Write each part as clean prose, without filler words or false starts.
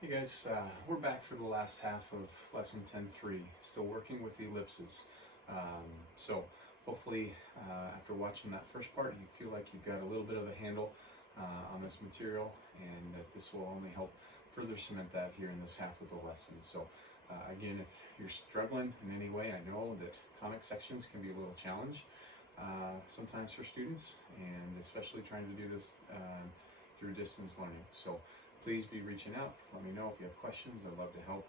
Hey guys, we're back for the last half of lesson 10.3, still working with the ellipses. So hopefully after watching that first part you feel like you've got a little bit of a handle on this material, and that this will only help further cement that here in this half of the lesson. So again, if you're struggling in any way, I know that conic sections can be a little challenge sometimes for students, and especially trying to do this through distance learning. So please be reaching out. Let me know if you have questions. I'd love to help.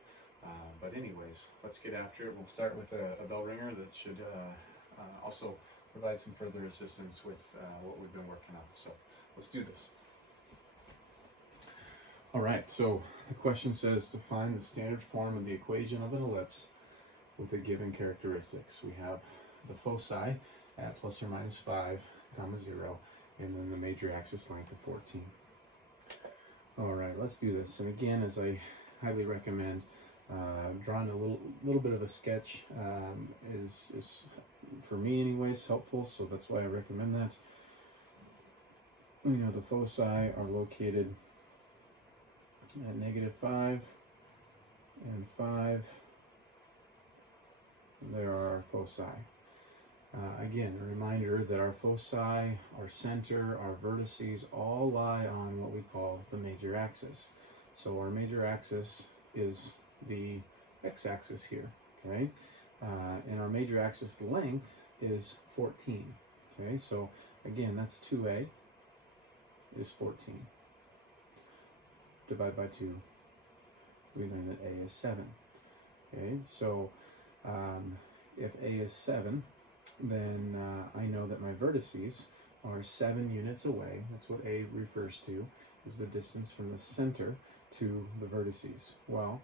But anyways, let's get after it. We'll start with a bell ringer that should also provide some further assistance with what we've been working on. So let's do this. All right, so the question says to find the standard form of the equation of an ellipse with a given characteristics. We have the foci at plus or minus 5, comma 0, and then the major axis length of 14. All right, let's do this. And again, as I highly recommend, drawing a little bit of a sketch is for me anyways helpful, so that's why I recommend that. You know, the foci are located at -5 and 5. There are our foci. Again, a reminder that our foci, our center, our vertices all lie on what we call the major axis. So our major axis is the x-axis here, okay? And our major axis length is 14, okay? So again, that's 2a is 14. Divide by 2, we learn that a is 7, okay? So if a is 7, then I know that my vertices are 7 units away. That's what A refers to, is the distance from the center to the vertices. Well,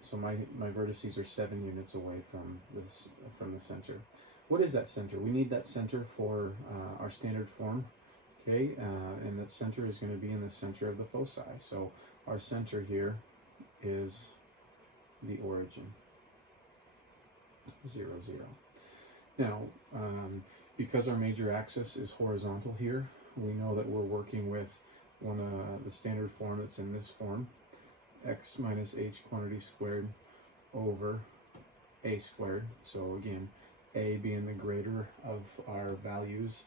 so my vertices are 7 units away from the center. What is that center? We need that center for our standard form, okay? And that center is going to be in the center of the foci. So our center here is the origin, 0, 0. Now, because our major axis is horizontal here, we know that we're working with the standard form that's in this form, x minus h quantity squared over a squared. So again, a being the greater of our values,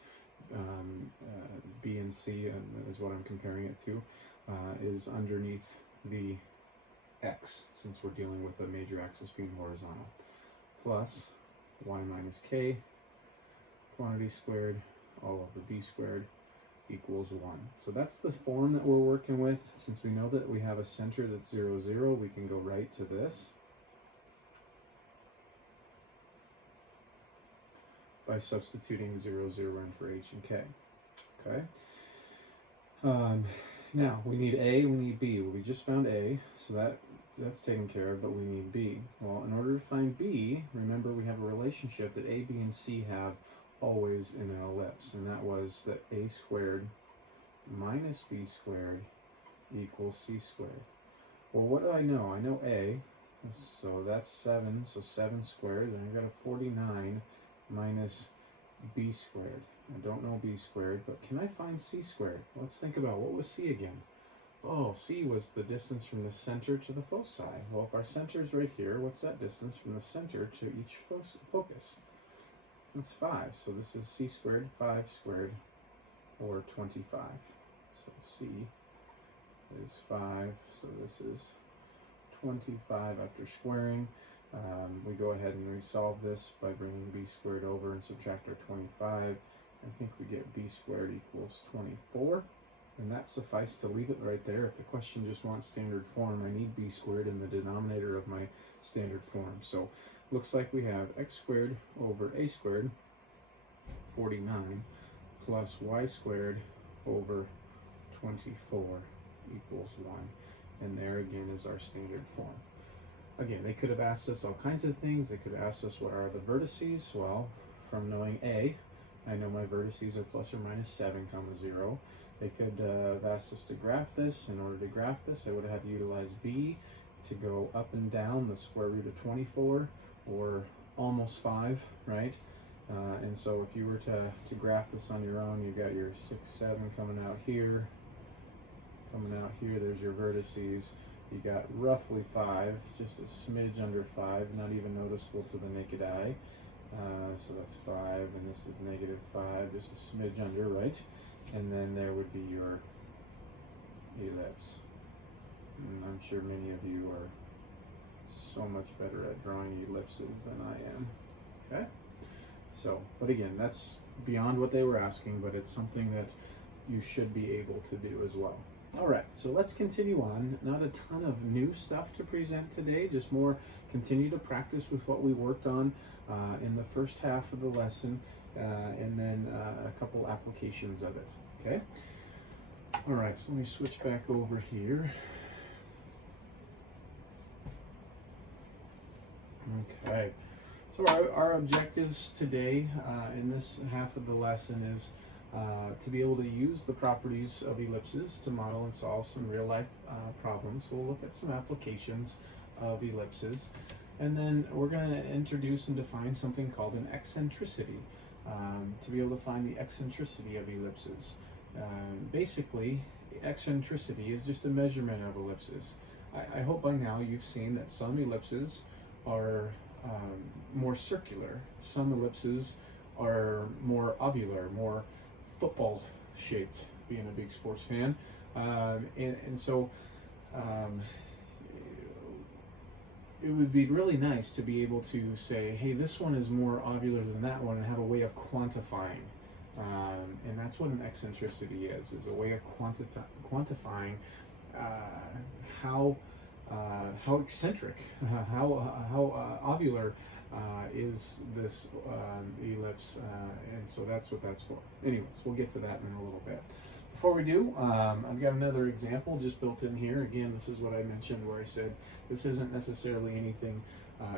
b and c is what I'm comparing it to, is underneath the x, since we're dealing with the major axis being horizontal, plus y minus k quantity squared all over b squared equals 1. So that's the form that we're working with. Since we know that we have a center that's 0, 0, we can go right to this by substituting 0, 0 in for h and k. Okay. Now we need a, we need b. Well, we just found a, so that's taken care of, but we need b. Well, in order to find b, remember we have a relationship that a, b, and c have always in an ellipse, and that was that a squared minus b squared equals c squared. Well, what do I know? I know a, so that's 7, so 7 squared, then I've got a 49 minus b squared. I don't know b squared, but can I find c squared? Let's think about, what was c again? Oh, c was the distance from the center to the foci. Well, if our center is right here, what's that distance from the center to each focus? That's 5. So this is c squared, 5 squared, or 25. So c is 5, so this is 25 after squaring. We go ahead and we solve this by bringing b squared over and subtract our 25. I think we get b squared equals 24. And that suffices to leave it right there. If the question just wants standard form, I need b squared in the denominator of my standard form. So looks like we have x squared over a squared, 49, plus y squared over 24 equals 1. And there again is our standard form. Again, they could have asked us all kinds of things. They could have asked us what are the vertices. Well, from knowing a, I know my vertices are plus or minus 7, 0. They could have asked us to graph this. In order to graph this, I would have utilized b to go up and down the square root of 24, or almost 5, right? And so if you were to graph this on your own, you've got your 6, 7 coming out here, there's your vertices. You got roughly 5, just a smidge under 5, not even noticeable to the naked eye. So that's 5, and this is -5, just a smidge under, right? And then there would be your ellipse. And I'm sure many of you are so much better at drawing ellipses than I am. Okay? So, but again, that's beyond what they were asking, but it's something that you should be able to do as well. All right, so let's continue on. Not a ton of new stuff to present today, just more continue to practice with what we worked on in the first half of the lesson, and then a couple applications of it, okay? All right, so let me switch back over here. Okay, so our objectives today in this half of the lesson is to be able to use the properties of ellipses to model and solve some real-life problems. So we'll look at some applications of ellipses, and then we're going to introduce and define something called an eccentricity to be able to find the eccentricity of ellipses. Basically, eccentricity is just a measurement of ellipses. I hope by now you've seen that some ellipses are more circular, some ellipses are more ovular, more football shaped, being a big sports fan, and so it would be really nice to be able to say, hey, this one is more ovular than that one, and have a way of quantifying, and that's what an eccentricity is a way of quantifying how eccentric, how ovular is this ellipse, and so that's what that's for. Anyways, we'll get to that in a little bit. Before we do, I've got another example just built in here. Again, this is what I mentioned where I said this isn't necessarily anything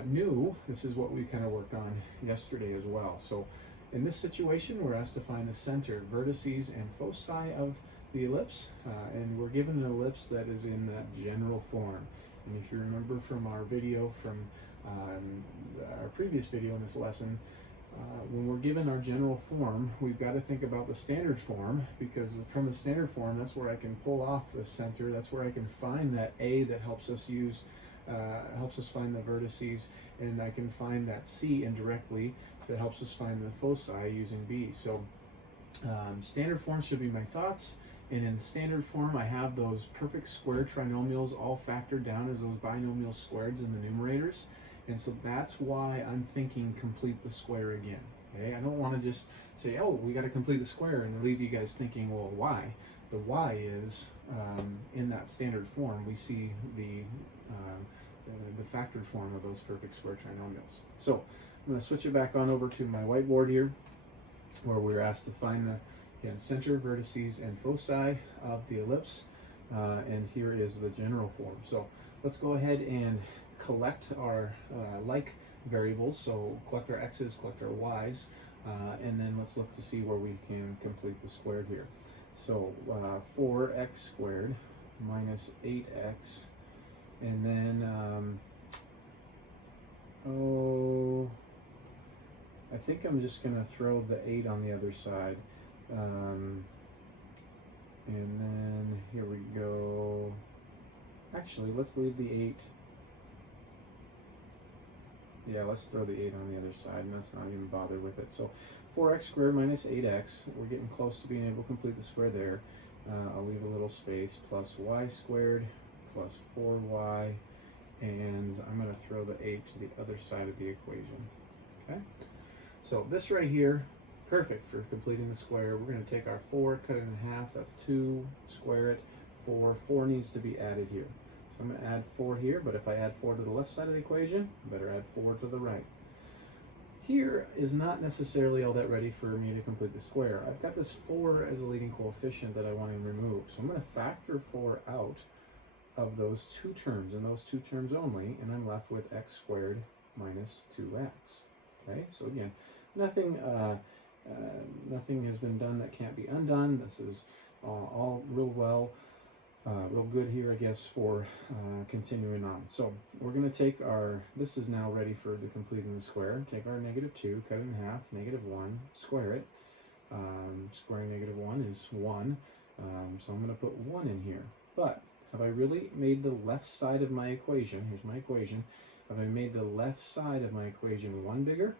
new. This is what we kind of worked on yesterday as well. So in this situation, we're asked to find the center, vertices, and foci of the ellipse, and we're given an ellipse that is in that general form. And if you remember from our video, from our previous video in this lesson, when we're given our general form, we've got to think about the standard form, because from the standard form, that's where I can pull off the center. That's where I can find that A that helps us find the vertices, and I can find that C indirectly that helps us find the foci using B. So standard form should be my thoughts. And in standard form, I have those perfect square trinomials all factored down as those binomial squareds in the numerators. And so that's why I'm thinking complete the square again. Okay, I don't want to just say, oh, we got to complete the square and leave you guys thinking, well, why? The why is in that standard form, we see the factored form of those perfect square trinomials. So I'm going to switch it back on over to my whiteboard here, where we're asked to find the center, vertices, and foci of the ellipse, and here is the general form. So let's go ahead and collect our like variables. So collect our x's, collect our y's, and then let's look to see where we can complete the squared here. So 4x squared minus 8x, and then I think I'm just going to throw the 8 on the other side. And then here we go. Actually, let's leave the 8. Yeah, let's throw the 8 on the other side, and let's not even bother with it. So 4x squared minus 8x, we're getting close to being able to complete the square there. I'll leave a little space, plus y squared plus 4y, and I'm going to throw the 8 to the other side of the equation. Okay, so this right here, perfect for completing the square. We're going to take our 4, cut it in half, that's 2, square it, 4. 4 needs to be added here. So I'm going to add 4 here, but if I add 4 to the left side of the equation, I better add 4 to the right. Here is not necessarily all that ready for me to complete the square. I've got this 4 as a leading coefficient that I want to remove. So I'm going to factor 4 out of those two terms, and those two terms only, and I'm left with x squared minus 2x. Okay, so again, nothing has been done that can't be undone. This is all real well, real good here, I guess, for continuing on. So we're going to take our, this is now ready for the completing the square. Take our -2, cut it in half, -1, square it. Squaring -1 is 1, so I'm going to put 1 in here. But have I really made the left side of my equation, here's my equation, have I made the left side of my equation 1 bigger?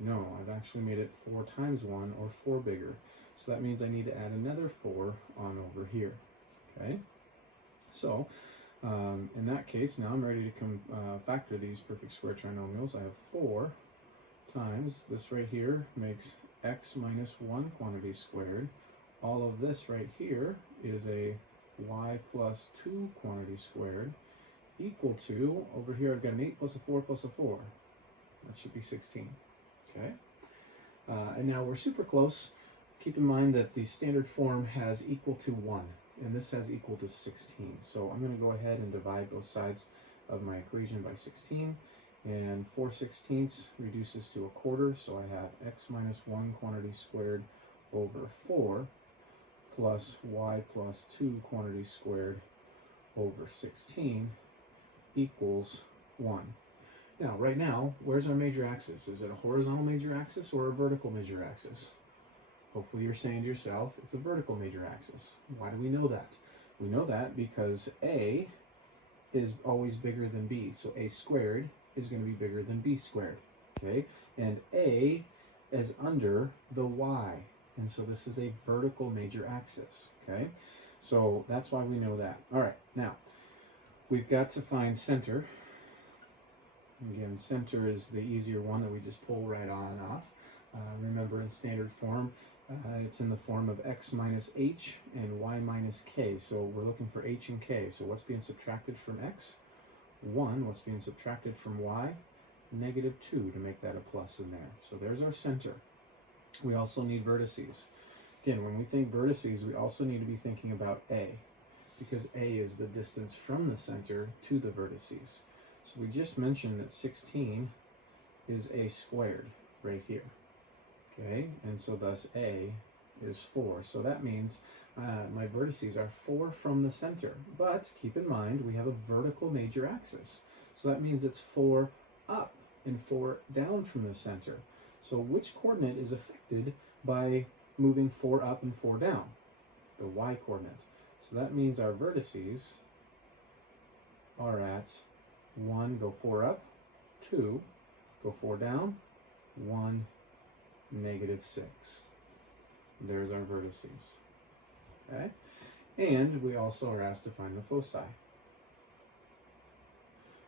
No, I've actually made it 4 times 1, or 4 bigger. So that means I need to add another 4 on over here, okay? So, in that case, now I'm ready to factor these perfect square trinomials. I have 4 times, this right here makes x minus 1 quantity squared. All of this right here is a y plus 2 quantity squared, equal to, over here I've got an 8 plus a 4 plus a 4. That should be 16, okay? And now we're super close. Keep in mind that the standard form has equal to 1, and this has equal to 16. So I'm going to go ahead and divide both sides of my equation by 16, and 4/16 reduces to a quarter, so I have x minus 1 quantity squared over 4 plus y plus 2 quantity squared over 16 equals 1. Now, right now, where's our major axis? Is it a horizontal major axis or a vertical major axis? Hopefully you're saying to yourself, it's a vertical major axis. Why do we know that? We know that because A is always bigger than B. So A squared is going to be bigger than B squared. Okay? And A is under the Y. And so this is a vertical major axis. Okay? So that's why we know that. All right. Now, we've got to find center. Again, center is the easier one that we just pull right on and off. Remember, in standard form, it's in the form of x minus h and y minus k. So we're looking for h and k. So what's being subtracted from x? 1. What's being subtracted from y? Negative 2 to make that a plus in there. So there's our center. We also need vertices. Again, when we think vertices, we also need to be thinking about A, because A is the distance from the center to the vertices. So we just mentioned that 16 is A squared right here. Okay, and so thus A is 4. So that means my vertices are 4 from the center. But keep in mind, we have a vertical major axis. So that means it's 4 up and 4 down from the center. So which coordinate is affected by moving 4 up and 4 down? The y coordinate. So that means our vertices are at 1, go 4 up, 2, go 4 down, 1, negative 6. There's our vertices. Okay? And we also are asked to find the foci.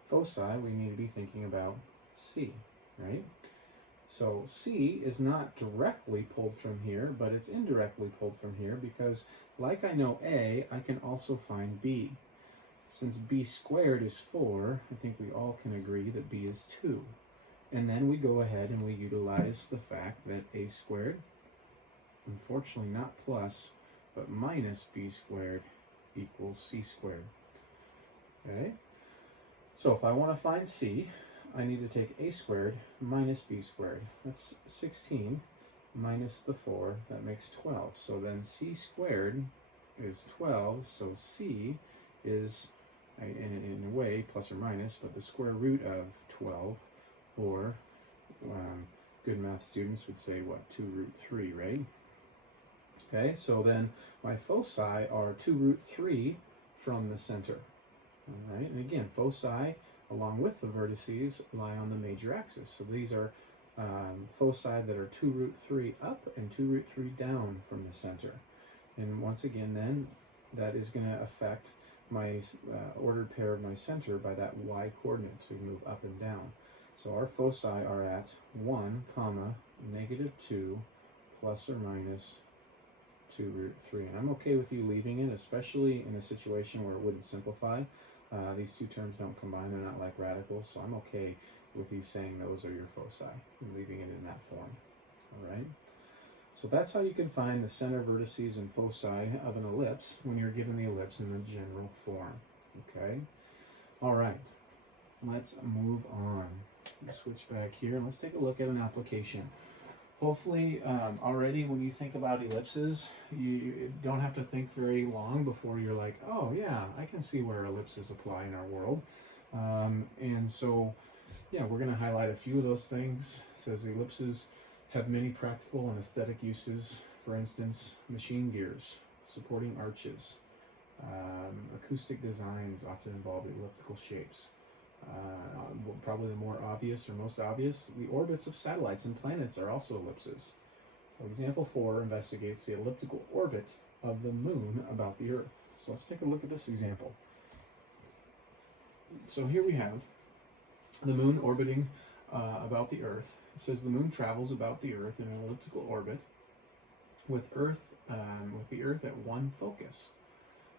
Foci, we need to be thinking about C, right? So C is not directly pulled from here, but it's indirectly pulled from here because, like I know A, I can also find B. Since B squared is 4, I think we all can agree that B is 2. And then we go ahead and we utilize the fact that A squared, unfortunately not plus, but minus B squared equals C squared. Okay? So if I want to find C, I need to take A squared minus B squared. That's 16 minus the 4, that makes 12. So then C squared is 12, so C is, in a way, plus or minus, but the square root of 12, or good math students would say, what, 2 root 3, right? Okay, so then my foci are 2 root 3 from the center. All right, and again, foci, along with the vertices, lie on the major axis. So these are foci that are 2 root 3 up and 2 root 3 down from the center. And once again, then, that is going to affect my ordered pair of my center by that y coordinate to move up and down. So our foci are at 1, comma, negative 2, plus or minus 2 root 3. And I'm okay with you leaving it, especially in a situation where it wouldn't simplify. These two terms don't combine, they're not like radicals, so I'm okay with you saying those are your foci and leaving it in that form. All right? So that's how you can find the center, vertices, and foci of an ellipse when you're given the ellipse in the general form. Okay? All right. Let's move on. Let's switch back here and let's take a look at an application. Hopefully, already when you think about ellipses, you don't have to think very long before you're like, oh yeah, I can see where ellipses apply in our world. And so, yeah, we're going to highlight a few of those things. It says ellipses have many practical and aesthetic uses. For instance, machine gears, supporting arches, Acoustic designs often involve elliptical shapes. Probably the more obvious or most obvious, the orbits of satellites and planets are also ellipses. So example 4 investigates the elliptical orbit of the moon about the Earth. So let's take a look at this example. So here we have the moon orbiting about the Earth. It says the moon travels about the Earth in an elliptical orbit with the Earth at one focus,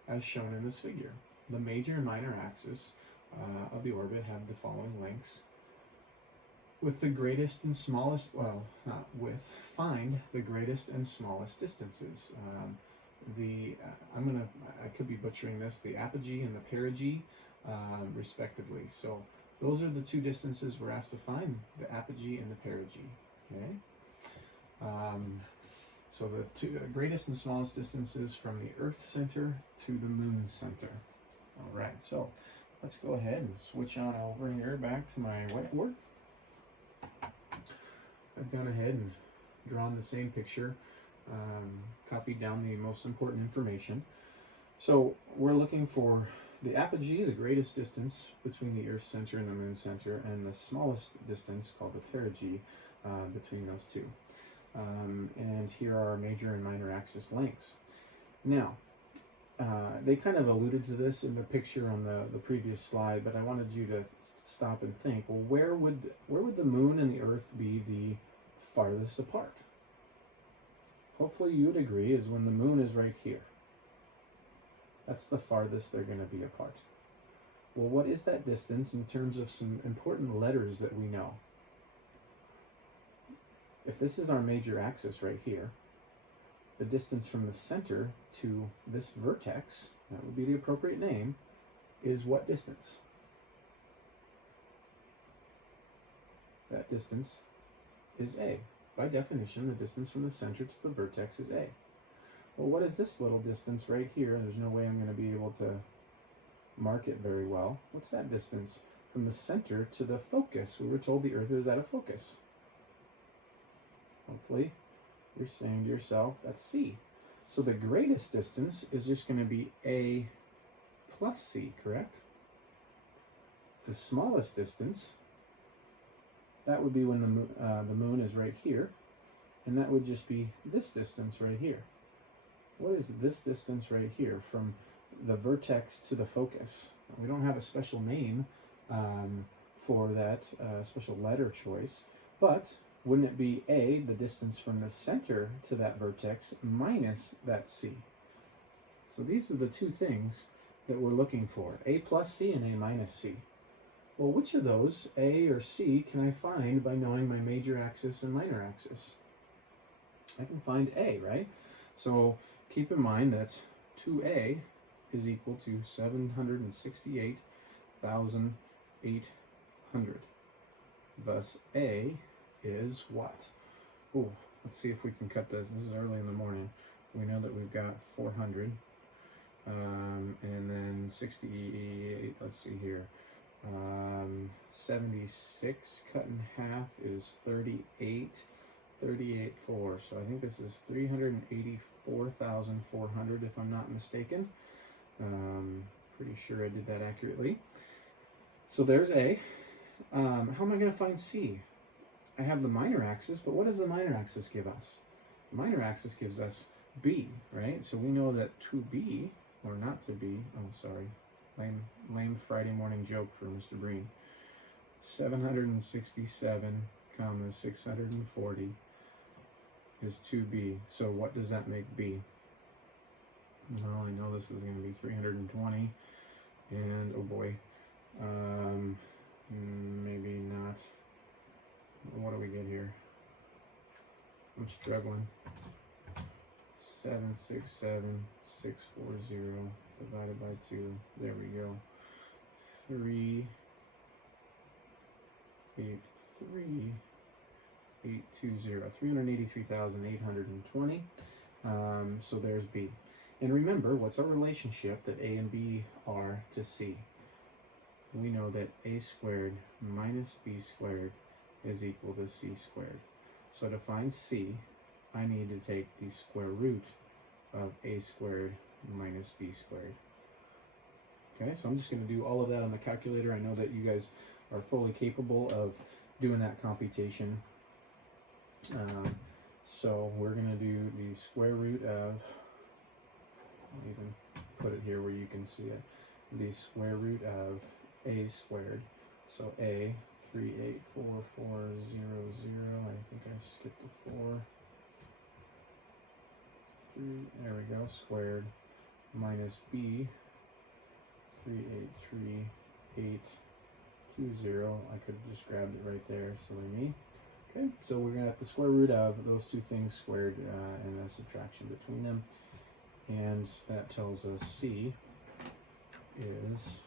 as shown in this figure. The major and minor axis of the orbit have the following lengths. With the greatest and smallest, well, not with, find the greatest and smallest distances. I could be butchering this, the apogee and the perigee, respectively. So those are the two distances we're asked to find, the apogee and the perigee. Okay. So the two greatest and smallest distances from the Earth's center to the Moon's center. All right, so let's go ahead and switch on over here back to my whiteboard. I've gone ahead and drawn the same picture, copied down the most important information. So we're looking for the apogee, the greatest distance between the Earth's center and the Moon's center, and the smallest distance, called the perigee, between those two. And here are our major and minor axis lengths. Now, they kind of alluded to this in the picture on the previous slide, but I wanted you to stop and think, well, where would the moon and the Earth be the farthest apart? Hopefully you would agree is when the moon is right here. That's the farthest they're going to be apart. Well, what is that distance in terms of some important letters that we know? If this is our major axis right here, the distance from the center to this vertex, that would be the appropriate name, is what distance? That distance is A. By definition, the distance from the center to the vertex is A. Well, what is this little distance right here? There's no way I'm going to be able to mark it very well. What's that distance from the center to the focus? We were told the Earth is at a focus. Hopefully, you're saying to yourself, that's C. So the greatest distance is just going to be A plus C, correct? The smallest distance, that would be when the moon is right here, and that would just be this distance right here. What is this distance right here from the vertex to the focus? We don't have a special name for that special letter choice, but wouldn't it be A, the distance from the center to that vertex, minus that C? So these are the two things that we're looking for, A plus C and A minus C. Well, which of those, A or C, can I find by knowing my major axis and minor axis? I can find A, right? So keep in mind that 2A is equal to 768,800. Thus, A is what? Oh, let's see if we can cut this. This is early in the morning. We know that we've got 400, and then 68, let's see here. 76 cut in half is 38, 38.4. So I think this is 384,400 if I'm not mistaken. Pretty sure I did that accurately. So there's A. How am I going to find C? I have the minor axis, but what does the minor axis give us? The minor axis gives us B, right? So we know that to be, or not to be, oh, sorry, lame Friday morning joke for Mr. Breen. 767,640 is 2B. So what does that make B? Well, I know this is going to be 320, and oh boy, maybe not. What do we get here? I'm struggling. 767,640 divided by 2. There we go. 383,820. So there's B. And remember, what's our relationship that A and B are to C? We know that A squared minus B squared is equal to C squared. So to find C, I need to take the square root of A squared minus B squared. Okay, so I'm just going to do all of that on the calculator. I know that you guys are fully capable of doing that computation. So we're going to do the square root of, I'll even put it here where you can see it, the square root of a squared. So a, 384400, I think I skipped a 4. There we go, squared, minus b, 383820. I could have just grabbed it right there, silly me. Okay, so we're going to have the square root of those two things squared and a subtraction between them. And that tells us c is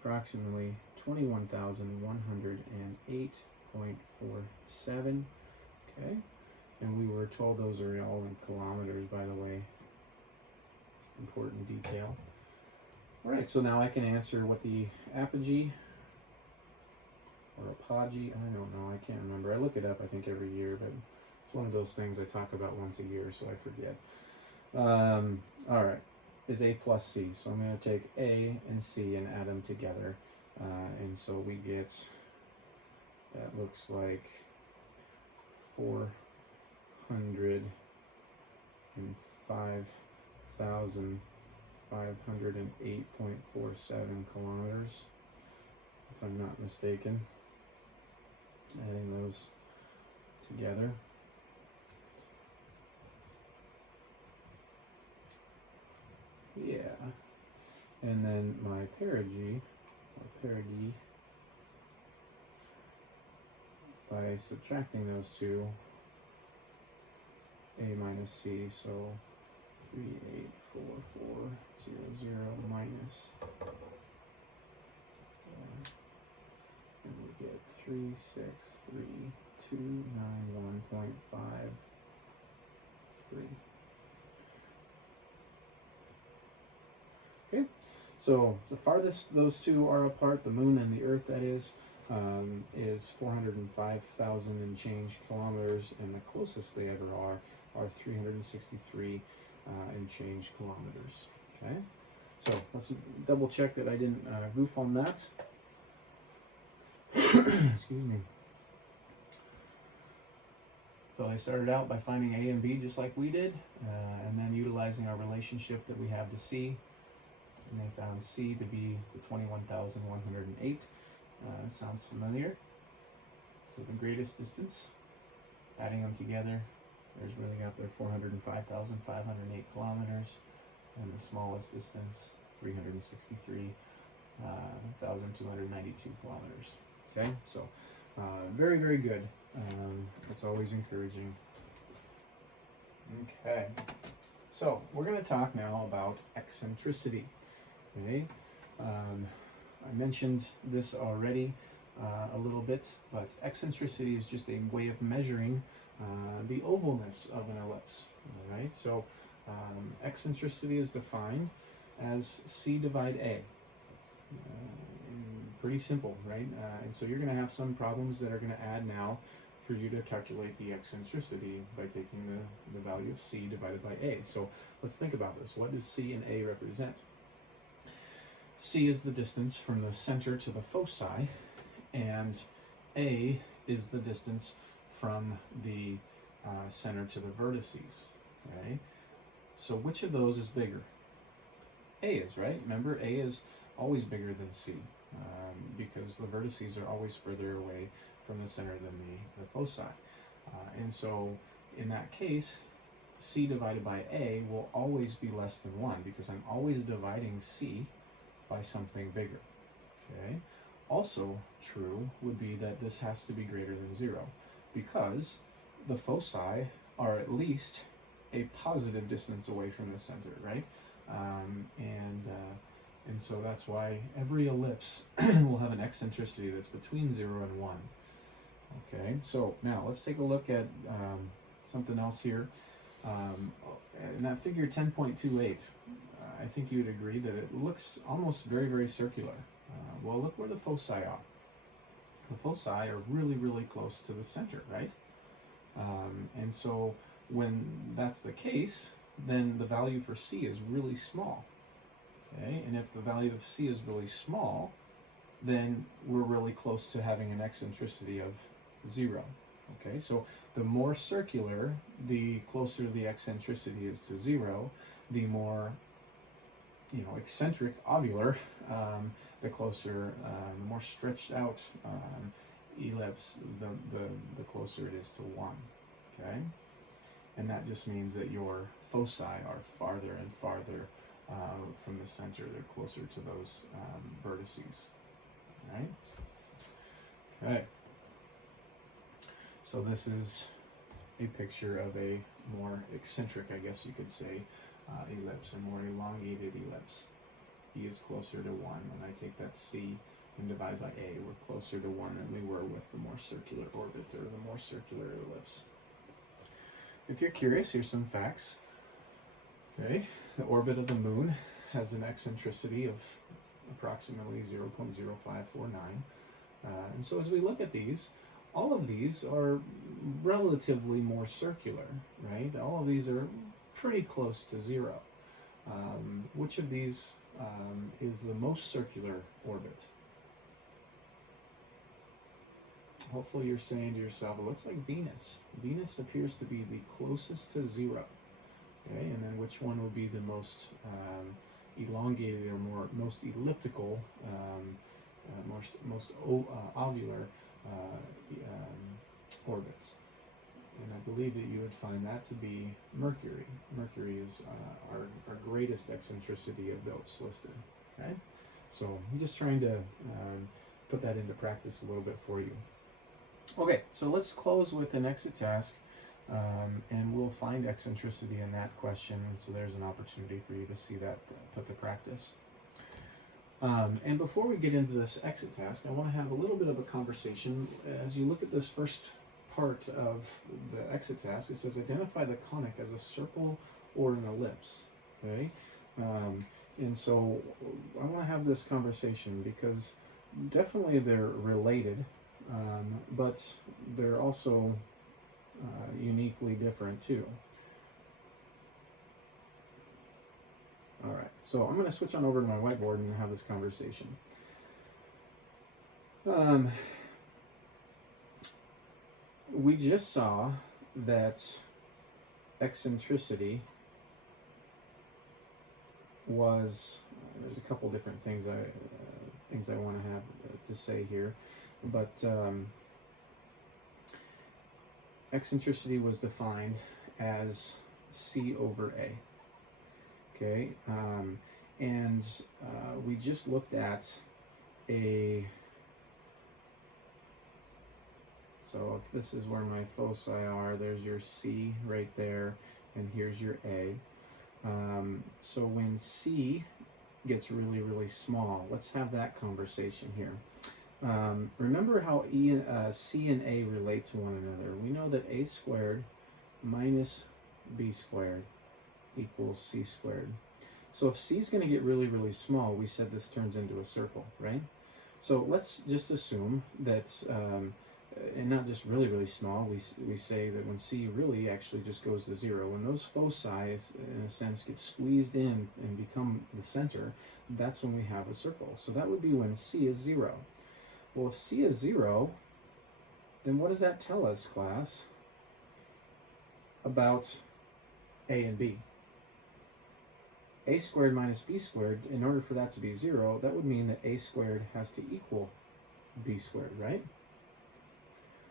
approximately 21,108.47. Okay, and we were told those are all in kilometers, by the way. Important detail. All right, so now I can answer what the apogee or apogee, I don't know, I can't remember. I look it up, I think, every year, but it's one of those things I talk about once a year, so I forget. All right, is a plus c. So I'm going to take a and c and add them together. And so we get, that looks like 405,508.47 kilometers, if I'm not mistaken. Adding those together. Yeah. And then my perigee, by subtracting those two, a minus c, so 384400 minus, and we get 363,291.53. Okay, so the farthest those two are apart, the moon and the earth, that is 405,000 and change kilometers, and the closest they ever are 363 and change kilometers. Okay, so let's double check that I didn't goof on that. Excuse me. So I started out by finding a and b just like we did, and then utilizing our relationship that we have to c. And they found c to be the 21,108. Sounds familiar. So the greatest distance, adding them together, there's where they got their 405,508 kilometers, and the smallest distance, 363,292 kilometers. Okay, so very, very good. It's always encouraging. Okay, so we're going to talk now about eccentricity. Okay, I mentioned this already a little bit, but eccentricity is just a way of measuring the ovalness of an ellipse. All right, so eccentricity is defined as c divide a. Pretty simple, right? And so you're going to have some problems that are going to add now for you to calculate the eccentricity by taking the value of c divided by a. So let's think about this. What does c and a represent? C is the distance from the center to the foci, and a is the distance from the center to the vertices. Okay? So which of those is bigger? A is, right? Remember, A is always bigger than C, because the vertices are always further away from the center than the foci. And so in that case, C divided by A will always be less than 1, because I'm always dividing C by something bigger. Okay? Also true would be that this has to be greater than 0, because the foci are at least a positive distance away from the center, right? And so that's why every ellipse will have an eccentricity that's between 0 and 1. Okay, so now let's take a look at something else here. In that figure 10.28, I think you would agree that it looks almost very, very circular. Well, look where the foci are. The foci are really, really close to the center, right? And so when that's the case, then the value for C is really small. if the value of c is really small, then we're really close to having an eccentricity of 0. Okay, so the more circular, the closer the eccentricity is to 0. The more, eccentric, ovular, the closer, the more stretched out ellipse, the closer it is to 1. Okay, and that just means that your foci are farther and farther from the center. They're closer to those vertices. All right. Okay. So this is a picture of a more eccentric, I guess you could say, ellipse, a more elongated ellipse. E is closer to 1. When I take that C and divide by A, we're closer to 1 than we were with the more circular orbit, or the more circular ellipse. If you're curious, here's some facts. Okay, the orbit of the moon has an eccentricity of approximately 0.0549. And so as we look at these, all of these are relatively more circular, right? All of these are pretty close to 0. Which of these is the most circular orbit? Hopefully you're saying to yourself, it looks like Venus. Venus appears to be the closest to 0. Okay, and then which one will be the most elongated or most elliptical, most ovular orbits? And I believe that you would find that to be Mercury. Mercury is our greatest eccentricity of those listed. Okay, so I'm just trying to put that into practice a little bit for you. Okay, so let's close with an exit task, and we'll find eccentricity in that question. So there's an opportunity for you to see that put to practice. And before we get into this exit task, I want to have a little bit of a conversation. As you look at this first part of the exit task, it says identify the conic as a circle or an ellipse. Okay, and so I want to have this conversation because definitely they're related, but they're also uniquely different too. All right, so I'm going to switch on over to my whiteboard and have this conversation. We just saw that eccentricity was, there's a couple different things I want to have to say here, but eccentricity was defined as C over A. Okay, and we just looked at so if this is where my foci are, there's your C right there, and here's your A. So when C gets really, really small, let's have that conversation here. Remember how C and A relate to one another. We know that A squared minus B squared equals C squared. So if C is going to get really, really small, we said this turns into a circle, right? So let's just assume that, and not just really, really small, we say that when C really actually just goes to 0, when those foci, in a sense, get squeezed in and become the center, that's when we have a circle. So that would be when C is 0. Well, if C is 0, then what does that tell us, class, about A and B? A squared minus B squared, in order for that to be 0, that would mean that A squared has to equal B squared, right?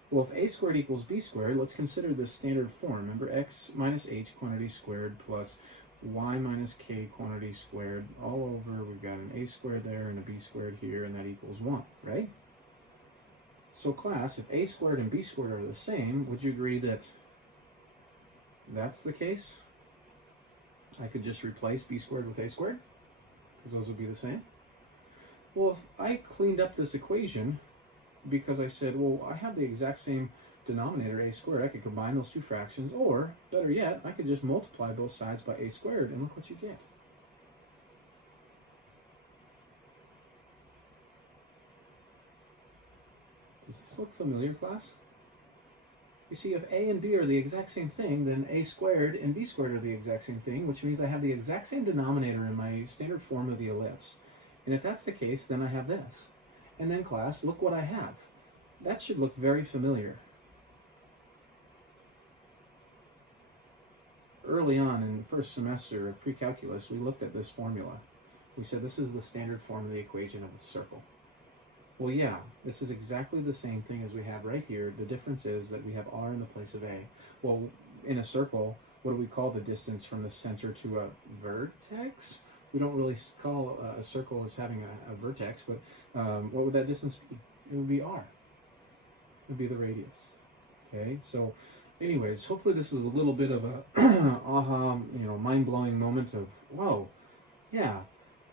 Well, if A squared equals B squared, let's consider this standard form. Remember, x minus h quantity squared plus y minus k quantity squared all over. We've got an A squared there and a B squared here, and that equals 1, right? So class, if A squared and B squared are the same, would you agree that that's the case? I could just replace B squared with A squared, because those would be the same. Well, if I cleaned up this equation, because I said, well, I have the exact same denominator, A squared, I could combine those two fractions, or, better yet, I could just multiply both sides by A squared, and look what you get. Does this look familiar, class? You see, if a and b are the exact same thing, then a squared and b squared are the exact same thing, which means I have the exact same denominator in my standard form of the ellipse. And if that's the case, then I have this. And then class, look what I have. That should look very familiar. Early on in the first semester of pre-calculus, we looked at this formula. We said this is the standard form of the equation of a circle. Well, yeah, this is exactly the same thing as we have right here. The difference is that we have r in the place of a. Well, in a circle, what do we call the distance from the center to a vertex? We don't really call a circle as having a vertex, but what would that distance be? It would be r. It would be the radius. Okay, so anyways, hopefully this is a little bit of a aha, mind-blowing moment of, whoa, yeah,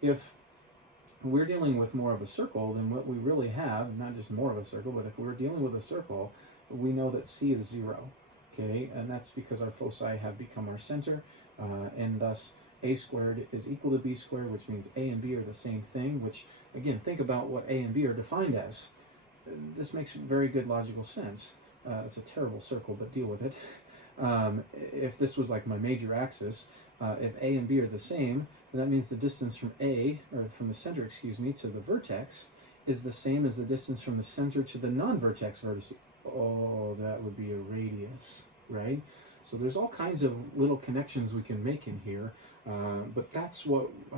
if we're dealing with more of a circle than what we really have, not just more of a circle, but if we're dealing with a circle, we know that C is 0, okay, and that's because our foci have become our center, and thus a squared is equal to b squared, which means a and b are the same thing, which, again, think about what a and b are defined as. This makes very good logical sense. It's a terrible circle, but deal with it. If this was like my major axis, if a and b are the same, that means the distance from A, or from the center, excuse me, to the vertex is the same as the distance from the center to the non-vertex vertex. Oh, that would be a radius, right? So there's all kinds of little connections we can make in here, but that's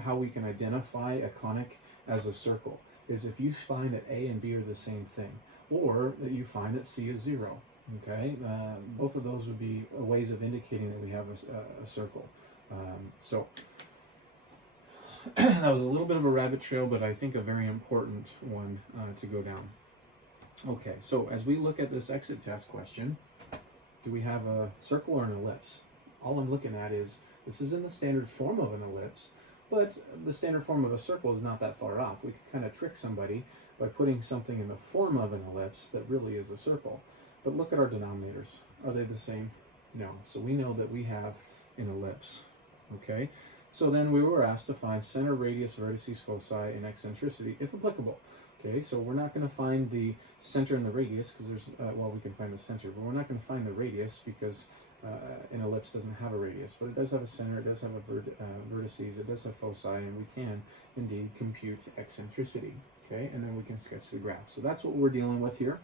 how we can identify a conic as a circle, is if you find that A and B are the same thing, or that you find that C is 0, okay? Both of those would be ways of indicating that we have a circle. So that was a little bit of a rabbit trail, but I think a very important one to go down. Okay, so as we look at this exit test question, do we have a circle or an ellipse? All I'm looking at is, this is in the standard form of an ellipse, but the standard form of a circle is not that far off. We could kind of trick somebody by putting something in the form of an ellipse that really is a circle. But look at our denominators. Are they the same? No. So we know that we have an ellipse, okay? So then we were asked to find center, radius, vertices, foci, and eccentricity, if applicable. Okay, so we're not going to find the center and the radius, because there's, well, we can find the center, but we're not going to find the radius because an ellipse doesn't have a radius, but it does have a center, it does have a vertices, it does have foci, and we can indeed compute eccentricity. Okay, and then we can sketch the graph. So that's what we're dealing with here.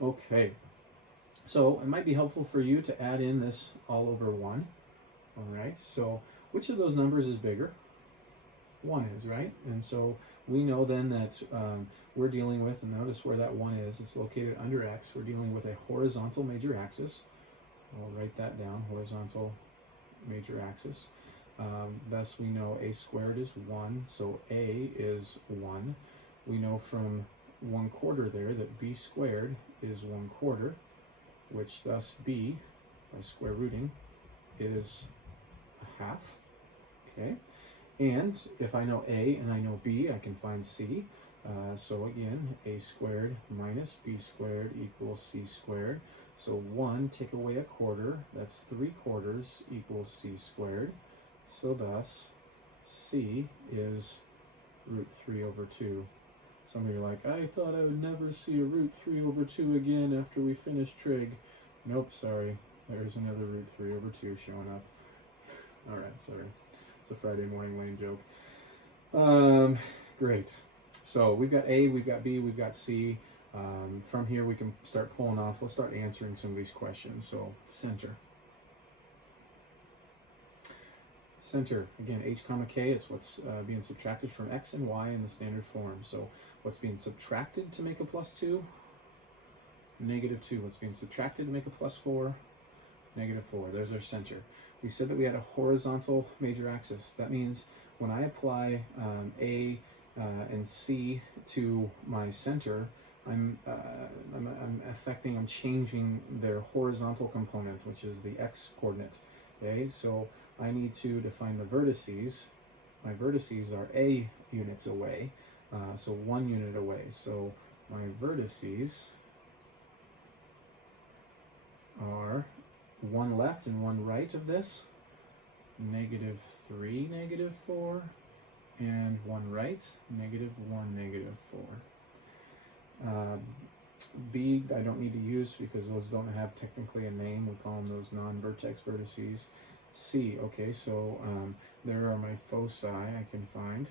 Okay, so it might be helpful for you to add in this all over 1. All right, so which of those numbers is bigger? 1 is, right? And so we know then that we're dealing with, and notice where that 1 is, it's located under x. We're dealing with a horizontal major axis. I'll write that down, horizontal major axis. Thus we know a squared is 1, so a is 1. We know from 1/4 there that b squared is 1/4, which thus b, by square rooting, is a half. Okay, and if I know a and I know b, I can find c. So again, a squared minus b squared equals c squared. So 1, take away 1/4, that's 3/4 equals c squared. So thus, c is √3/2. Some of you are like, I thought I would never see a √3/2 again after we finish trig. Nope, sorry. There's another √3/2 showing up. Alright, sorry. It's a Friday morning lame joke. Great. So we've got A, we've got B, we've got C. From here we can start pulling off. Let's start answering some of these questions. So center. Center, again, h comma k, it's what's being subtracted from x and y in the standard form. So what's being subtracted to make a +2? -2. What's being subtracted to make a +4? -4. There's our center. We said that we had a horizontal major axis. That means when I apply A and C to my center, I'm changing their horizontal component, which is the x coordinate. Okay, so I need to define the vertices. My vertices are A units away, so 1 unit away. So my vertices are 1 left and 1 right of this, -3, -4, and 1 right, -1, -4. B, I don't need to use because those don't have technically a name. We call them those non-vertex vertices. C, okay, so there are my foci I can find.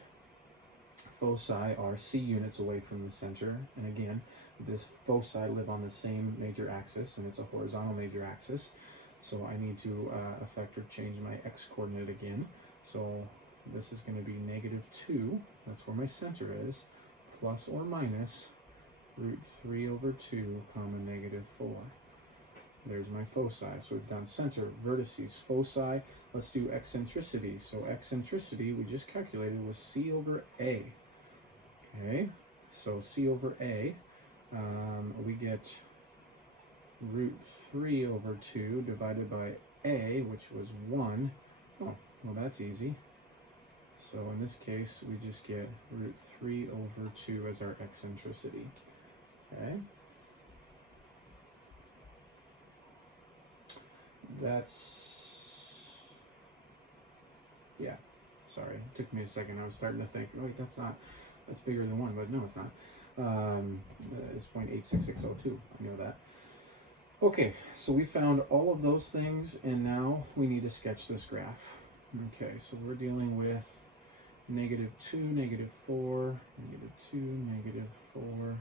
Foci are C units away from the center, and again, this foci live on the same major axis, and it's a horizontal major axis. So I need to affect or change my x-coordinate again. So this is going to be -2, that's where my center is, plus or minus √3/2, comma -4. There's my foci. So we've done center, vertices, foci. Let's do eccentricity. So eccentricity, we just calculated, was C/A. Okay, so C/A, we get √3/2 divided by A, which was 1. Oh, well, that's easy. So in this case, we just get √3/2 as our eccentricity. Okay. That's, yeah, sorry, it took me a second. I was starting to think, wait, that's bigger than 1, but no, it's not. It's 0.86602, I know that. Okay, so we found all of those things, and now we need to sketch this graph. Okay, so we're dealing with -2, -4, -2, -4.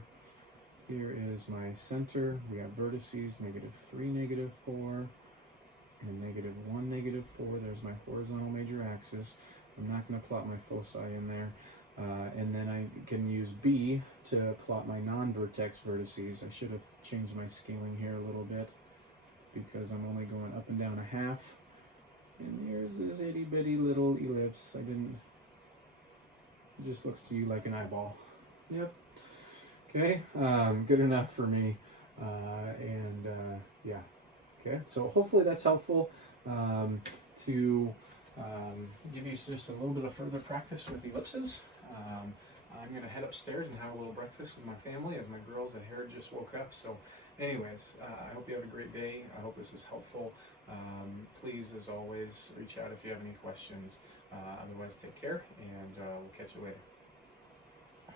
Here is my center. We have vertices, -3, -4, and -1, -4. There's my horizontal major axis. I'm not going to plot my foci in there. And then I can use B to plot my non-vertex vertices. I should have changed my scaling here a little bit because I'm only going up and down a half. And here's this itty bitty little ellipse. It just looks to you like an eyeball. Yep. Okay, good enough for me. Yeah. Okay, so hopefully that's helpful to give you just a little bit of further practice with ellipses. I'm going to head upstairs and have a little breakfast with my family as my girls at Hair just woke up. So anyways, I hope you have a great day. I hope this is helpful. Please, as always, reach out if you have any questions. Otherwise, take care, and we'll catch you later.